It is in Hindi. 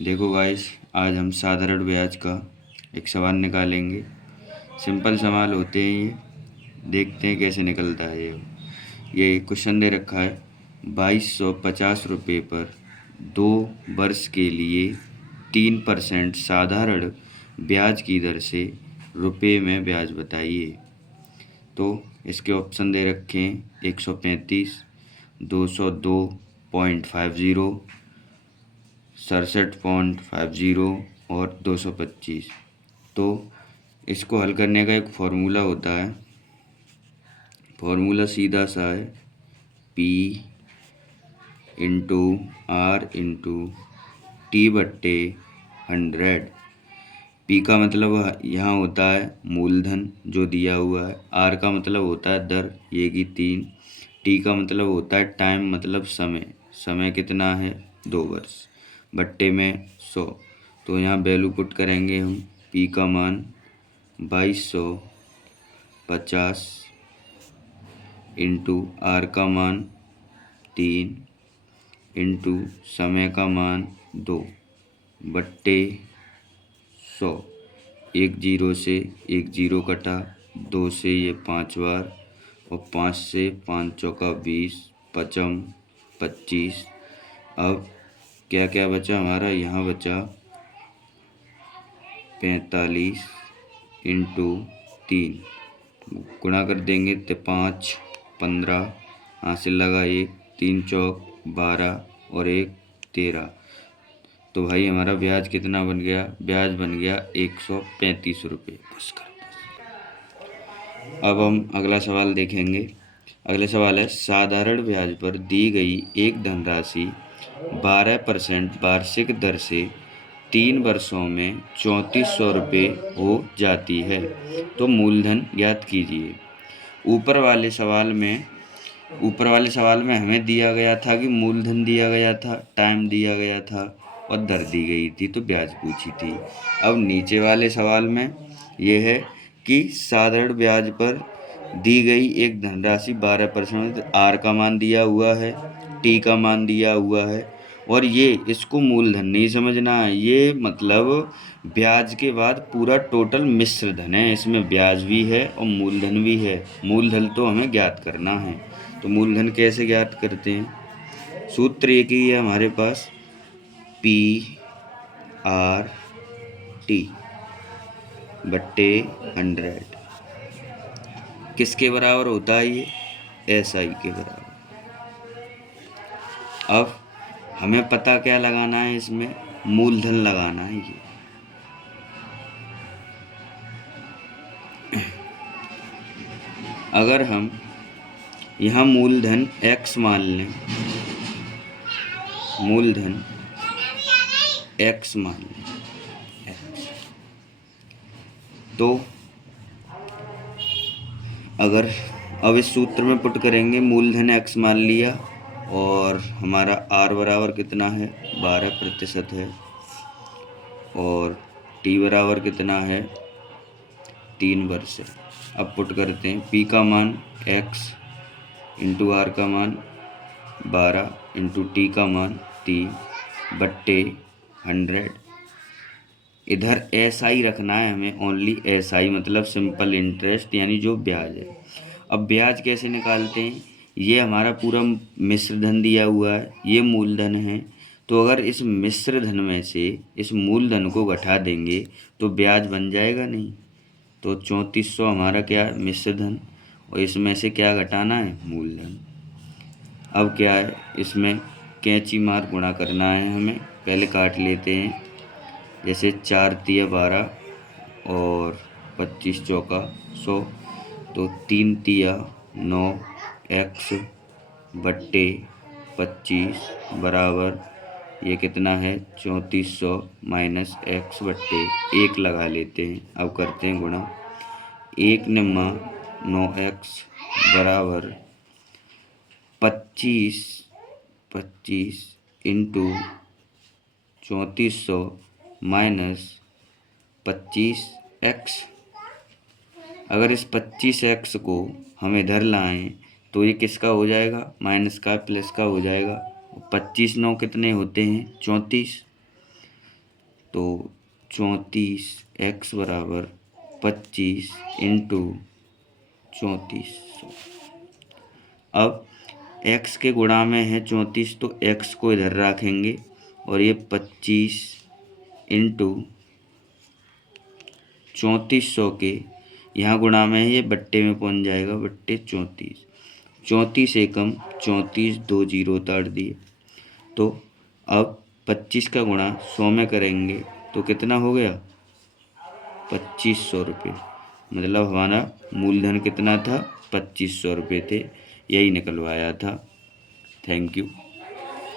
देखो गाइस, आज हम साधारण ब्याज का एक सवाल निकालेंगे। सिंपल सवाल होते हैं ये। देखते हैं कैसे निकलता है ये क्वेश्चन दे रखा है 2250 रुपये पर 2 वर्ष के लिए 3% साधारण ब्याज की दर से रुपये में ब्याज बताइए। तो इसके ऑप्शन दे रखे हैं 135, 202.50, 67.50 और 225। तो इसको हल करने का एक फार्मूला होता है। फार्मूला सीधा सा है, P into R into T बट्टे 100। P का मतलब यहाँ होता है मूलधन जो दिया हुआ है, R का मतलब होता है दर ये की 3, T का मतलब होता है टाइम मतलब समय कितना है 2 वर्ष, बट्टे में 100। तो यहाँ वैल्यू पुट करेंगे हम। P का मान 2250 इंटू R का मान 3 इंटू समय का मान 2 बट्टे 100। 1 जीरो से 1 जीरो कटा, 2 से ये 5 बार और 5 से 5 चौका 20, 5 25। अब क्या क्या बचा हमारा, यहाँ बचा 45 इंटू 3, गुणा कर देंगे तो 5 15, हासिल लगा 1, 3 चौक 12 और 1 13। तो भाई हमारा ब्याज कितना बन गया, ब्याज बन गया 135 रुपये। अब हम अगला सवाल देखेंगे। अगला सवाल है साधारण ब्याज पर दी गई एक धनराशि 12% वार्षिक दर से 3 वर्षों में 3400 रुपये हो जाती है, तो मूलधन ज्ञात कीजिए। ऊपर वाले सवाल में हमें दिया गया था कि मूलधन दिया गया था, टाइम दिया गया था और दर दी गई थी, तो ब्याज पूछी थी। अब नीचे वाले सवाल में यह है कि साधारण ब्याज पर दी गई एक धनराशि 12%, आर का मान दिया हुआ है, टी का मान दिया हुआ है और ये इसको मूलधन नहीं समझना है। ये मतलब ब्याज के बाद पूरा टोटल मिश्र धन है, इसमें ब्याज भी है और मूलधन भी है। मूलधन तो हमें ज्ञात करना है। तो मूलधन कैसे ज्ञात करते हैं, सूत्र एक ही है हमारे पास, P R T बट्टे 100 किसके बराबर होता है, ये SI के बराबर। अब हमें पता क्या लगाना है, इसमें मूलधन लगाना है। ये अगर हम यहाँ मूलधन X मान लें, मूलधन X मान लें X, तो अगर अब इस सूत्र में पुट करेंगे, मूलधन X मान लिया और हमारा R बराबर कितना है 12% है और T बराबर कितना है 3 वर्ष है। अब पुट करते हैं, P का मान X इंटू R का मान 12 इंटू T का मान 3 बट्टे 100। इधर SI रखना है हमें, ओनली SI मतलब सिंपल इंटरेस्ट, यानी जो ब्याज है। अब ब्याज कैसे निकालते हैं, ये हमारा पूरा मिश्र धन दिया हुआ है, ये मूलधन है। तो अगर इस मिश्र धन में से इस मूलधन को घटा देंगे तो ब्याज बन जाएगा नहीं। तो 3400 हमारा क्या है, मिश्र धन, और इसमें से क्या घटाना है, मूलधन। अब क्या है, इसमें कैंची मार गुणा करना है हमें। पहले काट लेते हैं, जैसे 4 तिया 12 और 25 चौका 100, तो 3 तिया 9 X बट्टे 25 बराबर ये कितना है 3400 माइनस X बट्टे 1 लगा लेते हैं। अब करते हैं गुणा, 1 निम्मा 9X बराबर 25 इंटू 3400 माइनस 25X। अगर इस 25X को हम इधर लाएं तो ये किसका हो जाएगा, माइनस का प्लस का हो जाएगा। 25 9 कितने होते हैं 34, तो 34x बराबर 25 इंटू 3400। अब x के गुणा में है 34 तो x को इधर रखेंगे और ये 25 इंटू 3400 के यहाँ गुणा में है, ये बट्टे में पहुँच जाएगा, बट्टे 34। 34 एकम 34, 2 जीरो उतार दिए। तो अब 25 का गुणा 100 में करेंगे तो कितना हो गया, 2500 रुपये। मतलब हमारा मूलधन कितना था, 2500 रुपये थे। यही निकलवाया था। Thank you.